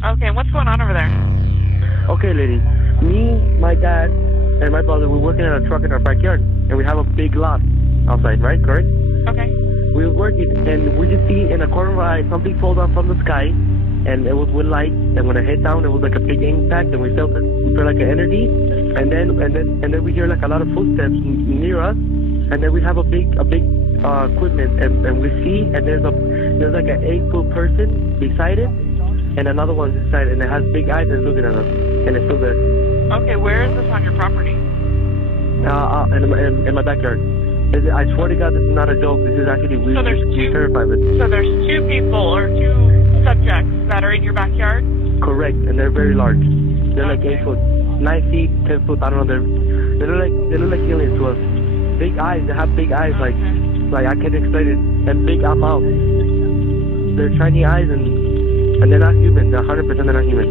Okay, what's going on over there? Okay, lady. Me, my dad, and my brother, we're working on a truck in our backyard, and we have a big lot outside, right? Correct? Okay. We were working, and we just see in a corner of our eye something fall down from the sky, and it was with light. And when it hit down, it was like a big impact, and we felt it. We felt like an energy, and then we hear like a lot of footsteps near us, and then we have a big equipment, and we see, and there's like an 8-foot person beside it, and another one beside it, and it has big eyes and it's looking at us, and it's still there. Okay, where is this on your property? In my backyard. I swear to God, this is not a joke. This is actually weird. So there's we're terrified of it. So there's 2 people or 2 subjects that are in your backyard? Correct, and they're very large. They're like Okay. 8 foot, 9 feet, 10 foot. I don't know. They look like aliens to us. Big eyes. They have big eyes, like I can't explain it. And big mouth. They're shiny eyes, and they're not human. They're 100% they're not human.